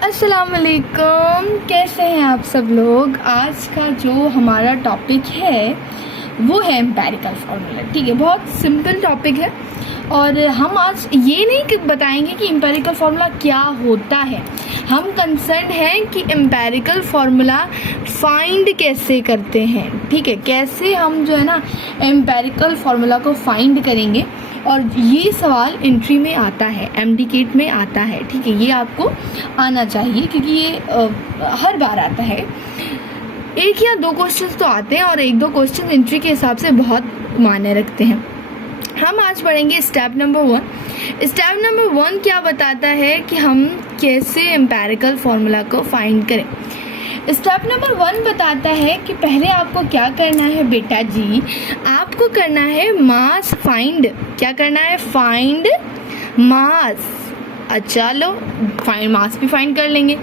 अस्सलाम वालेकुम, कैसे हैं आप सब लोग। आज का जो हमारा टॉपिक है वो है एम्पेरिकल फार्मूला। ठीक है, बहुत सिंपल टॉपिक है और हम आज ये नहीं बताएंगे कि एम्पेरिकल फार्मूला क्या होता है। हम कंसर्न हैं कि एम्पेरिकल फार्मूला फाइंड कैसे करते हैं। ठीक है, कैसे हम जो है ना एम्पेरिकल फार्मूला को फाइंड करेंगे, और ये सवाल एंट्री में आता है, एमडीकेट में आता है। ठीक है, ये आपको आना चाहिए क्योंकि ये हर बार आता है। एक या दो क्वेश्चंस तो आते हैं और एक दो क्वेश्चन एंट्री के हिसाब से बहुत मायने रखते हैं। हम आज पढ़ेंगे स्टेप नंबर 1। स्टेप नंबर 1 क्या बताता है कि हम कैसे एम्पेरिकल फार्मूला को फाइंड करें। स्टेप नंबर 1 बताता है कि पहले आपको क्या करना है बेटा जी, आपको करना है मास फाइंड। क्या करना है? फाइंड मास। अच्छा लो, फाइंड मास भी फाइंड कर लेंगे,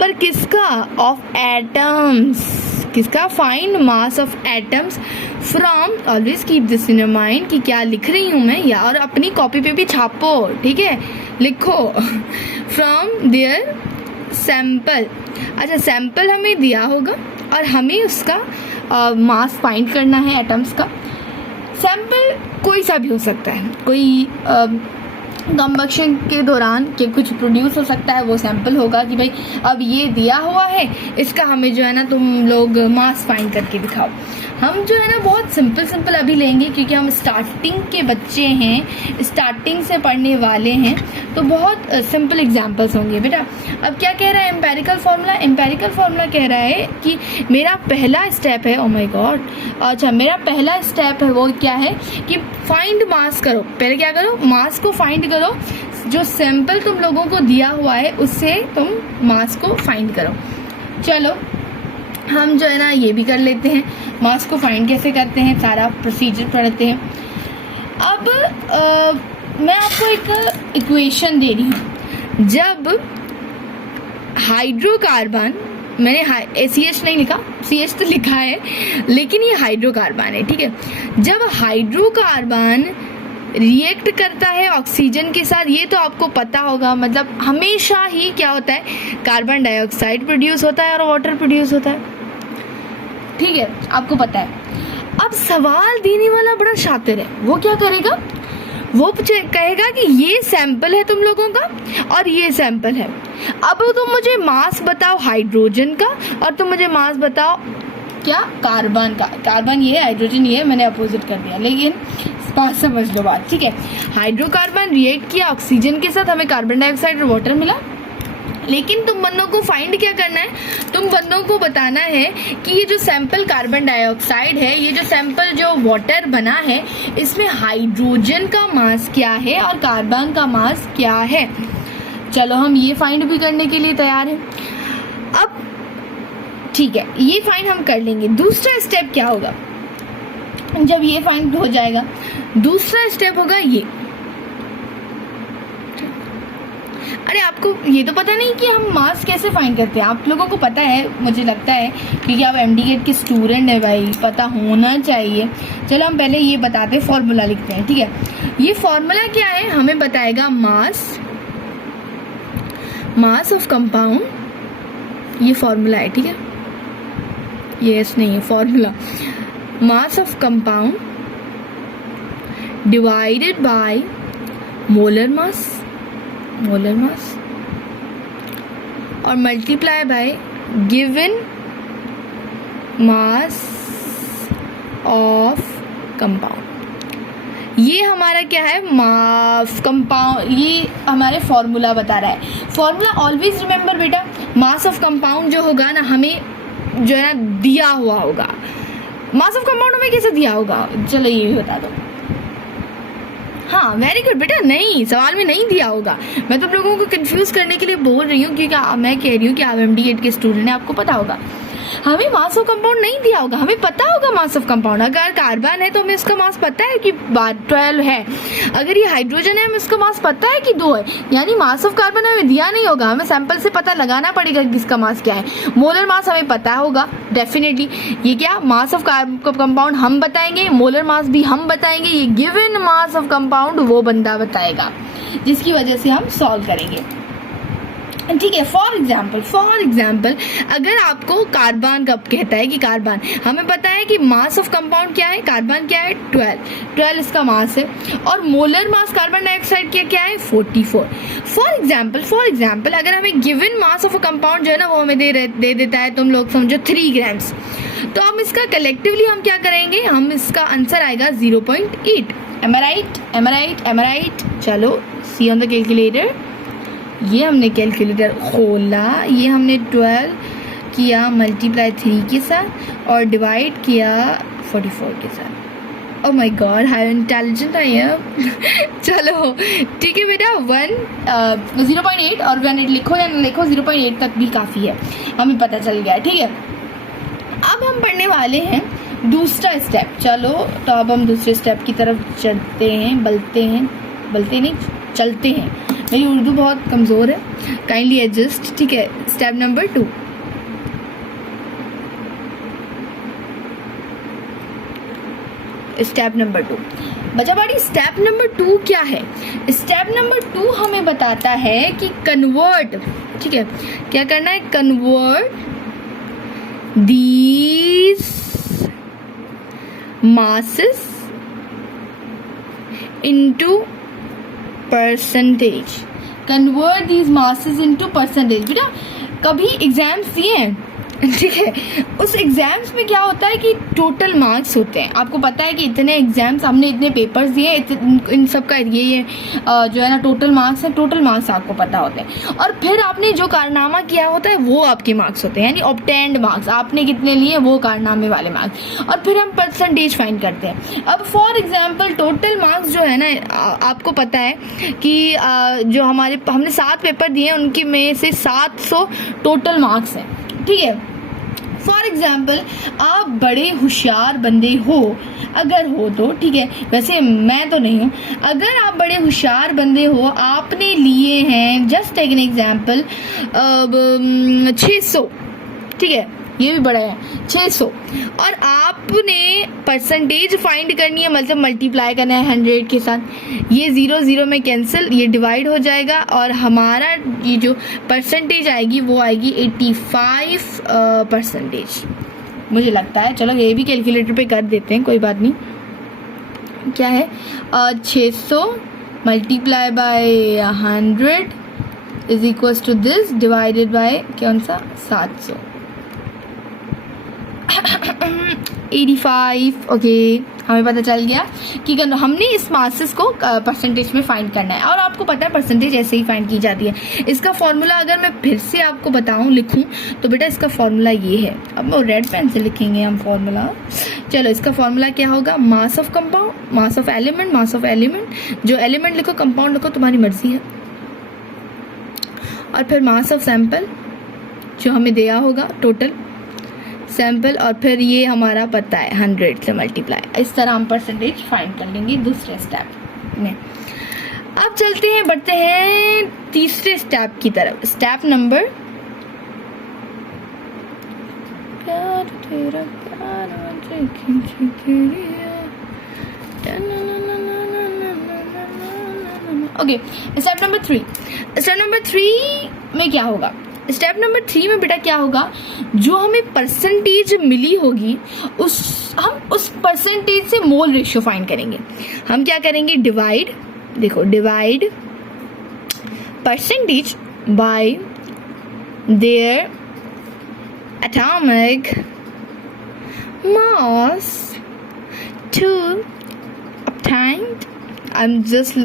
पर किसका? Of atoms. किसका? Find mass of atoms from, always keep this in your mind कि क्या लिख रही हूँ मैं, या और अपनी कॉपी पे भी छापो। ठीक है, लिखो फ्रॉम देयर सैंपल। अच्छा, सैंपल हमें दिया होगा और हमें उसका मास फाइंड करना है एटम्स का। सैंपल कोई सा भी हो सकता है, कोई कंबक्शन के दौरान के कुछ प्रोड्यूस हो सकता है, वो सैंपल होगा कि भाई अब ये दिया हुआ है, इसका हमें जो है ना तुम लोग मास फाइंड करके दिखाओ। हम जो है ना बहुत सिंपल अभी लेंगे क्योंकि हम स्टार्टिंग के बच्चे हैं, स्टार्टिंग से पढ़ने वाले हैं, तो बहुत सिंपल एग्जांपल्स होंगे बेटा। अब क्या कह रहा है एम्पेरिकल फार्मूला? एम्पेरिकल फार्मूला कह रहा है कि मेरा पहला स्टेप है, ओ माय गॉड, अच्छा मेरा पहला स्टेप है वो क्या है कि फाइंड मास करो। पहले क्या करो? मास को फाइंड करो। जो सैंपल तुम लोगों को दिया हुआ है उससे तुम मास को फाइंड करो। चलो हम जो है ना ये भी कर लेते हैं, मास को फाइंड कैसे करते हैं सारा प्रोसीजर पढ़ते हैं। अब मैं आपको एक इक्वेशन दे रही हूँ। जब हाइड्रोकार्बन, मैंने CH नहीं लिखा, CH तो लिखा है लेकिन ये हाइड्रोकार्बन है। ठीक है, जब हाइड्रोकार्बन रिएक्ट करता है ऑक्सीजन के साथ, ये तो आपको पता होगा, मतलब हमेशा ही क्या होता है, कार्बन डाइऑक्साइड प्रोड्यूस होता है और वाटर प्रोड्यूस होता है। ठीक है, आपको पता है। अब सवाल देने वाला बड़ा शातिर है, वो क्या करेगा? वो कहेगा कि ये सैंपल है तुम लोगों का और ये सैंपल है। अब तुम मुझे मास बताओ हाइड्रोजन का और तुम मुझे मास बताओ क्या? कार्बन का। कार्बन ये है, हाइड्रोजन ये है, मैंने अपोजिट कर दिया, लेकिन बात समझ लो बात। ठीक है, हाइड्रोकार्बन रिएक्ट किया ऑक्सीजन के साथ, हमें कार्बन डाइऑक्साइड और वाटर मिला। लेकिन तुम बंदों को फाइंड क्या करना है? तुम बंदों को बताना है कि ये जो सैंपल कार्बन डाइऑक्साइड है, ये जो सैंपल जो वाटर बना है, इसमें हाइड्रोजन का मास क्या है और कार्बन का मास क्या है। चलो हम ये फाइंड भी करने के लिए तैयार हैं। अब ठीक है, ये फाइंड हम कर लेंगे। दूसरा स्टेप क्या होगा? जब ये फाइंड हो जाएगा, दूसरा स्टेप होगा ये। अरे आपको ये तो पता नहीं कि हम मास कैसे फाइंड करते हैं। आप लोगों को पता है, मुझे लगता है, क्योंकि आप एमडीकेट के स्टूडेंट है भाई, पता होना चाहिए। चलो हम पहले ये बताते हैं, फॉर्मूला लिखते हैं। ठीक है, ये फॉर्मूला क्या है? हमें बताएगा मास ऑफ कंपाउंड। ये फॉर्मूला है, ठीक है, यस नहीं है formula. Mass of compound divided by molar mass और multiply by given mass of compound. ये हमारा क्या है? मास कंपाउंड, ये हमारे फॉर्मूला बता रहा है। फॉर्मूला ऑलवेज रिमेंबर बेटा, मास ऑफ कंपाउंड जो होगा ना, हमें जो है ना दिया हुआ होगा। मास ऑफ कंपाउंड हमें कैसे दिया होगा? चलो ये भी बता दो। हाँ वेरी गुड बेटा, नहीं सवाल में नहीं दिया होगा। मैं तुम लोगों को कंफ्यूज करने के लिए बोल रही हूँ क्योंकि मैं कह रही हूँ कि आप एमडीकेट के स्टूडेंट हैं, आपको पता होगा। हमें मास ऑफ कंपाउंड नहीं दिया होगा, हमें पता होगा मास ऑफ कंपाउंड। अगर कार्बन है तो हमें इसका मास पता है कि 12 है। अगर ये हाइड्रोजन है, हमें इसका मास पता है कि 2 है। यानी मास ऑफ कार्बन हमें दिया नहीं होगा, हमें सैंपल से पता लगाना पड़ेगा कि इसका मास क्या है। मोलर मास हमें पता होगा डेफिनेटली। ये क्या? मास ऑफ कंपाउंड हम बताएंगे, मोलर मास भी हम बताएंगे, ये गिवन मास ऑफ कंपाउंड वो बंदा बताएगा, जिसकी वजह से हम सॉल्व करेंगे। ठीक है। फॉर एग्जाम्पल अगर आपको कार्बन का कहता है कि कार्बन, हमें पता है कि मास ऑफ कंपाउंड क्या है, कार्बन क्या है 12 इसका मास है, और मोलर मास कार्बन डाइऑक्साइड का क्या है 44। फॉर एग्जाम्पल अगर हमें given mass of a compound जो है ना वो हमें दे देता है, तुम लोग समझो 3 ग्राम्स, तो हम इसका कलेक्टिवली हम क्या करेंगे, हम इसका आंसर आएगा 0.8। एम आई राइट? चलो सी ऑन द कैलकुलेटर। ये हमने कैलकुलेटर खोला, ये हमने 12 किया मल्टीप्लाई 3 के साथ और डिवाइड किया 44 के साथ। Oh my God, how intelligent I am. चलो ठीक है बेटा, 0.8 और 1 लिखो या ना लिखो, 0.8 तक भी काफ़ी है, हमें पता चल गया। ठीक है, अब हम पढ़ने वाले हैं दूसरा स्टेप। चलो तो अब हम दूसरे स्टेप की तरफ चलते हैं, चलते हैं। मेरी उर्दू बहुत कमज़ोर है, काइंडली एडजस्ट। ठीक है, स्टेप नंबर 2। स्टेप नंबर 2 बच्चा बाड़ी, स्टेप नंबर 2 क्या है? स्टेप नंबर 2 हमें बताता है कि कन्वर्ट, ठीक है, क्या करना है, convert these masses into percentage। convert these masses into percentage। बेटा कभी एग्जाम्स दिए हैं, ठीक है, उस एग्जाम्स में क्या होता है कि टोटल मार्क्स होते हैं। आपको पता है कि इतने एग्जाम्स, हमने इतने पेपर्स दिए, इन सब का ये जो है ना टोटल मार्क्स है, टोटल मार्क्स आपको पता होते हैं, और फिर आपने जो कारनामा किया होता है वो आपके मार्क्स होते हैं, यानी ऑब्टेन्ड मार्क्स, आपने कितने लिए वो कारनामे वाले मार्क्स, और फिर हम परसेंटेज फाइंड करते हैं। अब फॉर एग्जाम्पल टोटल मार्क्स जो है ना, आपको पता है कि जो हमने 7 पेपर दिए हैं, उनके में से 700 टोटल मार्क्स हैं। ठीक है, फॉर एग्जाम्पल आप बड़े होशियार बंदे हो, अगर हो तो ठीक है, वैसे मैं तो नहीं हूँ, अगर आप बड़े होशियार बंदे हो, आपने लिए हैं, जस्ट टेक एन एग्जाम्पल 600, ठीक है, ये भी बड़ा है 600, और आपने परसेंटेज फाइंड करनी है, मतलब मल्टीप्लाई करना है 100 के साथ। ये 0 0 में कैंसिल, ये डिवाइड हो जाएगा, और हमारा ये जो परसेंटेज आएगी वो आएगी 85%, मुझे लगता है। चलो ये भी कैलकुलेटर पे कर देते हैं, कोई बात नहीं। क्या है 600 multiply by 100 is equals to this divided by कौन सा 700, 85। ओके, हमें पता चल गया कि हमने इस मासेस को परसेंटेज में फाइंड करना है, और आपको पता है परसेंटेज ऐसे ही फाइंड की जाती है। इसका फॉर्मूला अगर मैं फिर से आपको बताऊं, लिखूं, तो बेटा इसका फॉर्मूला ये है। अब वो रेड पेन से लिखेंगे हम फॉर्मूला। चलो, इसका फॉर्मूला क्या होगा, मास of compound, mass of element, जो एलिमेंट लिखो कंपाउंड लिखो तुम्हारी मर्जी है, और फिर मास ऑफ सैंपल जो हमें दिया होगा टोटल सैंपल, और फिर ये हमारा पता है 100 से मल्टीप्लाई। इस तरह हम परसेंटेज फाइंड कर लेंगे दूसरे स्टेप में। अब चलते हैं, बढ़ते हैं तीसरे स्टेप की तरफ। Step number okay, step number 3। Step number 3 में क्या होगा, स्टेप नंबर 3 में बेटा क्या होगा, जो हमें परसेंटेज मिली होगी हम उस परसेंटेज से मोल रेशियो फाइंड करेंगे। हम क्या करेंगे, divide percentage by their atomic mass to obtain, I'm just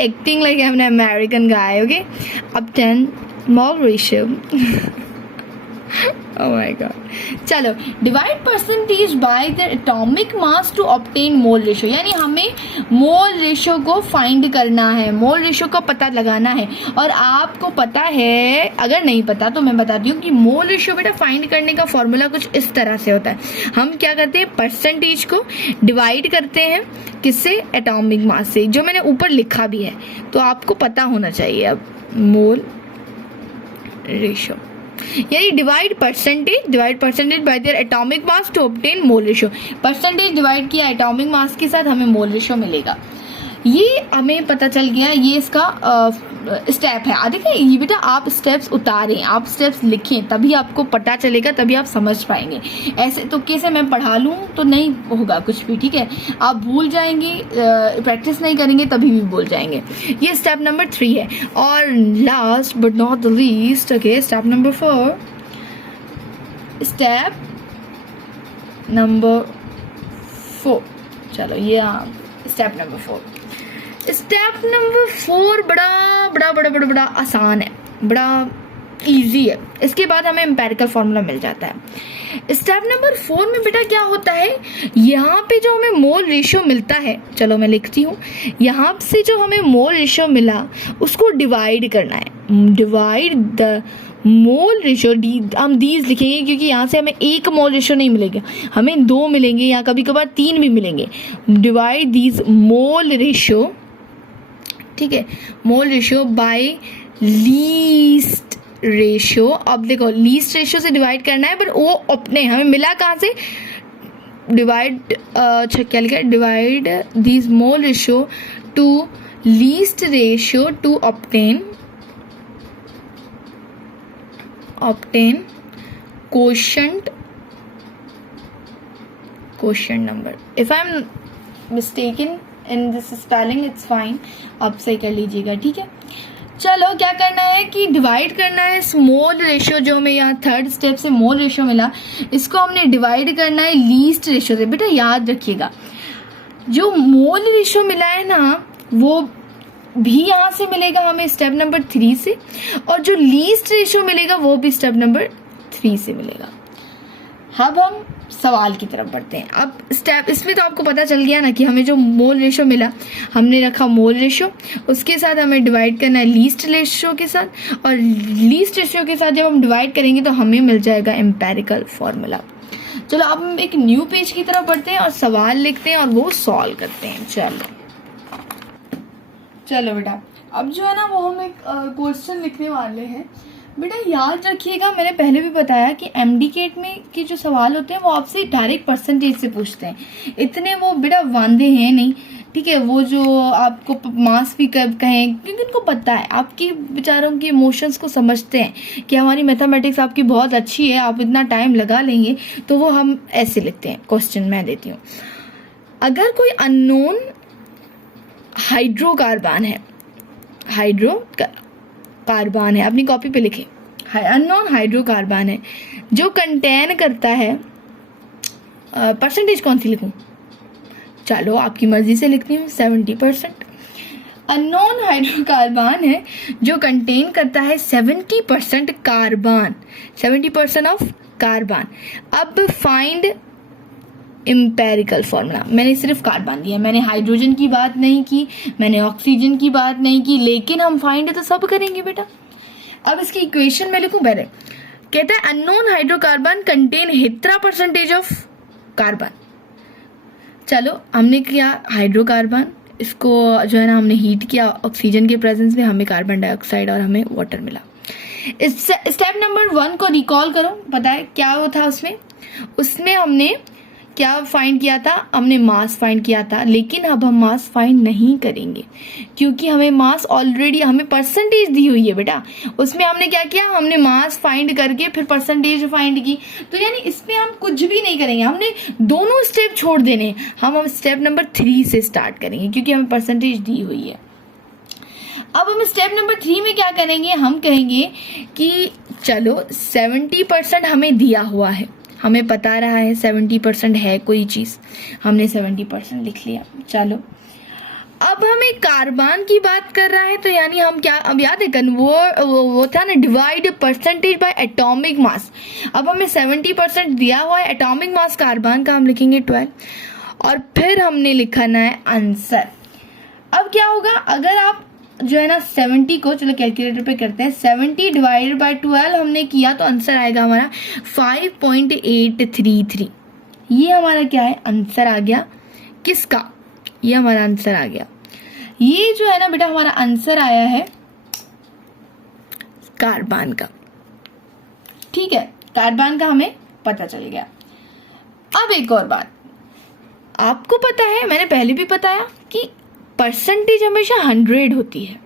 acting like I'm an American guy, okay? Obtain mole ratio. Oh my god. चलो, divide percentage by the atomic mass to obtain mole ratio, यानी हमें mole ratio को find करना है, mole ratio का पता लगाना है। और आपको पता है, अगर नहीं पता तो मैं बताती हूँ कि मोल रेशियो बेटा फाइंड करने का फॉर्मूला कुछ इस तरह से होता है। हम क्या करते हैं, परसेंटेज को डिवाइड करते हैं किससे, एटॉमिक मास से, जो मैंने ऊपर लिखा भी है, तो आपको पता होना चाहिए। अब मोल रेशियो यानी divide percentage by their atomic mass to obtain mole ratio. Percentage divide किया एटॉमिक मास के साथ, हमें मोल रेशियो मिलेगा। ये हमें पता चल गया, ये इसका स्टेप है। देखिए ये बेटा आप स्टेप्स उतारें, आप स्टेप्स लिखें, तभी आपको पता चलेगा, तभी आप समझ पाएंगे। ऐसे तो कैसे मैं पढ़ा लूँ तो नहीं होगा कुछ भी, ठीक है। आप भूल जाएंगे, प्रैक्टिस नहीं करेंगे तभी भी भूल जाएंगे। ये स्टेप नंबर 3 है। और last but not the least, okay, step number 4, step number 4, चलो ये स्टेप नंबर 4। स्टेप नंबर 4 बड़ा आसान है, बड़ा इजी है। इसके बाद हमें एम्पेरिकल फार्मूला मिल जाता है। स्टेप नंबर 4 में बेटा क्या होता है, यहाँ पे जो हमें मोल रेशियो मिलता है, चलो मैं लिखती हूँ, यहाँ से जो हमें मोल रेशियो मिला उसको डिवाइड करना है। डिवाइड द मोल रेशियो, हम दीज लिखेंगे क्योंकि यहाँ से हमें 1 मोल रेशियो नहीं मिलेगा, हमें 2 मिलेंगे या कभी कभार 3 भी मिलेंगे। डिवाइड दीज मोल रेशियो, ठीक है, mole ratio by least ratio. अब देखो लीस्ट रेशियो से डिवाइड करना है, पर वो अपने हमें मिला कहाँ से, डिवाइड, क्या लिखा है, divide these mole ratio two least ratio two obtain quotient number. If I'm mistaken in this spelling, it's fine, आप सही कर लीजिएगा, ठीक है। चलो क्या करना है कि डिवाइड करना है इस मोल रेशियो, जो हमें यहाँ थर्ड स्टेप से मोल रेशियो मिला, इसको हमने डिवाइड करना है लीस्ट रेशियो से। बेटा याद रखिएगा, जो मोल रेशियो मिला है ना वो भी यहाँ से मिलेगा हमें स्टेप नंबर 3 से, और जो लीस्ट रेशियो मिलेगा वो भी स्टेप नंबर 3 से मिलेगा। अब हम सवाल की तरफ बढ़ते हैं। अब स्टेप इसमें तो आपको पता चल गया ना कि हमें जो मोल रेशियो मिला, हमने रखा मोल रेशियो, उसके साथ हमें डिवाइड करना है लीस्ट रेशियो के साथ, और लीस्ट रेशियो के साथ जब हम डिवाइड करेंगे तो हमें मिल जाएगा एम्पेरिकल फॉर्मूला। चलो अब हम एक न्यू पेज की तरफ बढ़ते हैं और सवाल लिखते हैं और वो सॉल्व करते हैं। चलो बेटा अब जो है ना वो हम एक क्वेश्चन लिखने वाले हैं। बेटा याद रखिएगा, मैंने पहले भी बताया कि एमडीकेट में के जो सवाल होते हैं वो आपसे डायरेक्ट परसेंटेज से पूछते हैं, इतने वो बेटा वांदे हैं नहीं, ठीक है। वो जो आपको मास भी कहें, क्योंकि उनको पता है, आपकी बेचारों की इमोशंस को समझते हैं कि हमारी मैथमेटिक्स आपकी बहुत अच्छी है, आप इतना टाइम लगा लेंगे, तो वो हम ऐसे लिखते हैं। क्वेश्चन मैं देती हूँ, अगर कोई अननोन हाइड्रोकार्बन है, अपनी कॉपी पे लिखें, अननोन हाइड्रोकार्बन है जो कंटेन करता है, परसेंटेज कौन सी लिखूं, चलो आपकी मर्जी से लिखती हूँ, 70%। अननोन हाइड्रोकार्बन है जो कंटेन करता है 70% कार्बन, 70% ऑफ कार्बन। अब फाइंड एम्पेरिकल फार्मूला। मैंने सिर्फ कार्बन दिया, मैंने हाइड्रोजन की बात नहीं की, मैंने ऑक्सीजन की बात नहीं की, लेकिन हम फाइंड तो सब करेंगे बेटा। अब इसकी इक्वेशन में लिखूं पहले, कहता है अननोन हाइड्रोकार्बन कंटेन इतना परसेंटेज ऑफ कार्बन। चलो हमने किया हाइड्रोकार्बन, इसको जो है ना हमने हीट किया ऑक्सीजन के प्रेजेंस में, हमें कार्बन डाइऑक्साइड और हमें वाटर मिला। इस स्टेप नंबर 1 को रिकॉल करो, पता है क्या वो था उसमें हमने क्या फाइंड किया था, हमने मास फाइंड किया था, लेकिन अब हम मास फाइंड नहीं करेंगे क्योंकि हमें मास ऑलरेडी, हमें परसेंटेज दी हुई है बेटा। उसमें हमने क्या किया, हमने मास फाइंड करके फिर परसेंटेज फाइंड की, तो यानी इसमें हम कुछ भी नहीं करेंगे, हमने दोनों स्टेप छोड़ देने हैं। हम स्टेप नंबर 3 से स्टार्ट करेंगे क्योंकि हमें परसेंटेज दी हुई है। अब हम स्टेप नंबर 3 में क्या करेंगे, हम कहेंगे कि चलो 70% हमें दिया हुआ है, हमें पता रहा है 70% है कोई चीज़, हमने 70% लिख लिया। चलो अब हमें कार्बन की बात कर रहा है, तो यानी हम क्या, अब याद है वो था ना, divide percentage bye atomic mass. अब हमें 70% दिया हुआ है, एटॉमिक मास कार्बन का हम लिखेंगे 12, और फिर हमने लिखना है आंसर। अब क्या होगा, अगर आप जो है ना 70 को, चलो कैलकुलेटर पे करते हैं, 70 डिवाइडेड बाय 12 हमने किया तो आंसर आएगा हमारा 5.833। ये हमारा क्या है, आंसर आ गया किसका, ये हमारा आंसर आ गया। ये जो है ना बेटा हमारा आंसर आया है कार्बन का, ठीक है, कार्बन का हमें पता चल गया। अब एक और बात, आपको पता है, मैंने पहले भी बताया कि परसेंटेज हमेशा 100 होती है,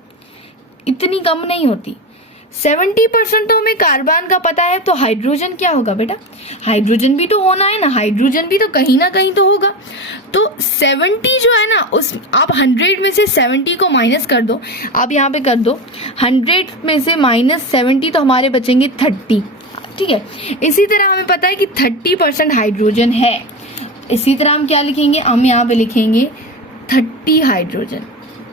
इतनी कम नहीं होती। 70% तो हमें कार्बन का पता है, तो हाइड्रोजन क्या होगा बेटा? हाइड्रोजन भी तो होना है ना, हाइड्रोजन भी तो कहीं ना कहीं तो होगा। तो 70 जो है ना, उस आप 100 में से 70 को माइनस कर दो, आप यहाँ पे कर दो 100 में से -70, तो हमारे बचेंगे 30, ठीक है। इसी तरह हमें पता है कि 30% हाइड्रोजन है। इसी तरह हम क्या लिखेंगे, हम यहाँ पे लिखेंगे 30 हाइड्रोजन,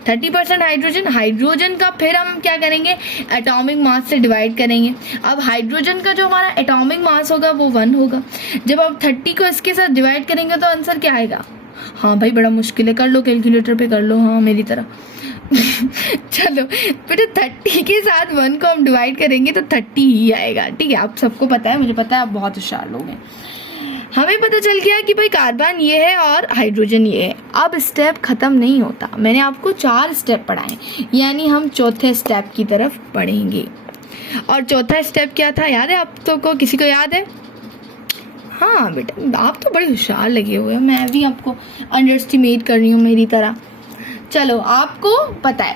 30% हाइड्रोजन। हाइड्रोजन का फिर हम क्या करेंगे, एटॉमिक मास से डिवाइड करेंगे। अब हाइड्रोजन का जो हमारा एटॉमिक मास होगा वो 1 होगा। जब आप 30 को इसके साथ डिवाइड करेंगे तो आंसर क्या आएगा? हाँ भाई बड़ा मुश्किल है, कर लो कैलकुलेटर पे कर लो, हाँ मेरी तरह। चलो बेटा 30 के साथ 1 को हम डिवाइड करेंगे तो 30 ही आएगा, ठीक है। आप सबको पता है, मुझे पता है आप बहुत होशियार लोग हैं। हमें पता चल गया कि भाई कार्बन ये है और हाइड्रोजन ये है। अब स्टेप खत्म नहीं होता, मैंने आपको 4 स्टेप पढ़ाए, यानी हम चौथे स्टेप की तरफ बढ़ेंगे। और चौथा स्टेप क्या था, याद है आप तो को? किसी को याद है? हाँ बेटा आप तो बड़े होशियार लगे हुए हैं, मैं भी आपको अंडर एस्टिमेट कर रही हूँ मेरी तरह। चलो आपको पता है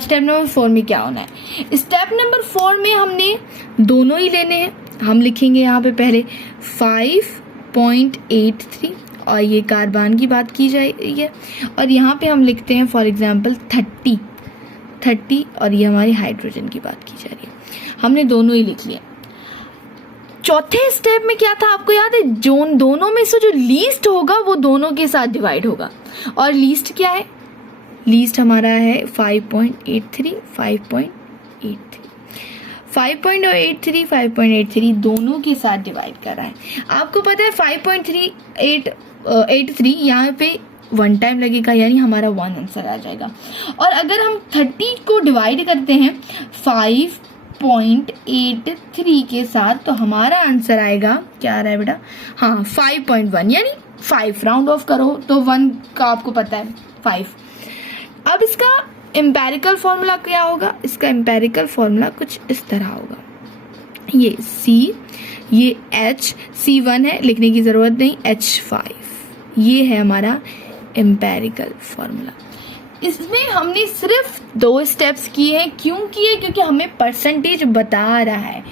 स्टेप नंबर 4 में क्या होना है। स्टेप नंबर 4 में हमने दोनों ही लेने हैं। हम लिखेंगे यहाँ पे पहले 5.83 और ये कार्बन की बात की जा रही है, और यहाँ पे हम लिखते हैं फॉर एग्जांपल 30 और ये हमारी हाइड्रोजन की बात की जा रही है। हमने दोनों ही लिख लिए। चौथे स्टेप में क्या था आपको याद है? जोन दोनों में से जो लीस्ट होगा वो दोनों के साथ डिवाइड होगा, और लीस्ट क्या है? लीस्ट हमारा है 5.83 दोनों के साथ डिवाइड कर रहा है। आपको पता है 5.83 यहाँ पे 1 टाइम लगेगा, यानी हमारा 1 आंसर आ जाएगा। और अगर हम 30 को डिवाइड करते हैं 5.83 के साथ, तो हमारा आंसर आएगा, क्या आ रहा है बेटा? हाँ 5.1, यानी 5 राउंड ऑफ करो तो 1 का आपको पता है 5। अब इसका एम्पेरिकल फॉर्मूला क्या होगा? इसका एम्पेरिकल फॉर्मूला कुछ इस तरह होगा, ये C, ये H, C1 है, लिखने की ज़रूरत नहीं, H5, ये है हमारा एम्पेरिकल फॉर्मूला। इसमें हमने सिर्फ 2 स्टेप्स किए हैं। क्यों किए? क्योंकि हमें परसेंटेज बता रहा है।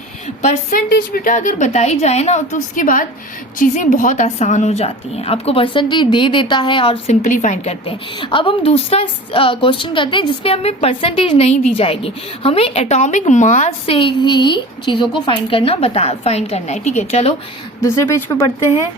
परसेंटेज बेटा अगर बताई जाए ना तो उसके बाद चीज़ें बहुत आसान हो जाती हैं। आपको परसेंटेज दे देता है और सिंपली फाइंड करते हैं। अब हम दूसरा क्वेश्चन करते हैं जिसपे हमें परसेंटेज नहीं दी जाएगी, हमें एटॉमिक मास से ही चीज़ों को फाइंड करना है, ठीक है। चलो दूसरे पेज पे पढ़ते हैं।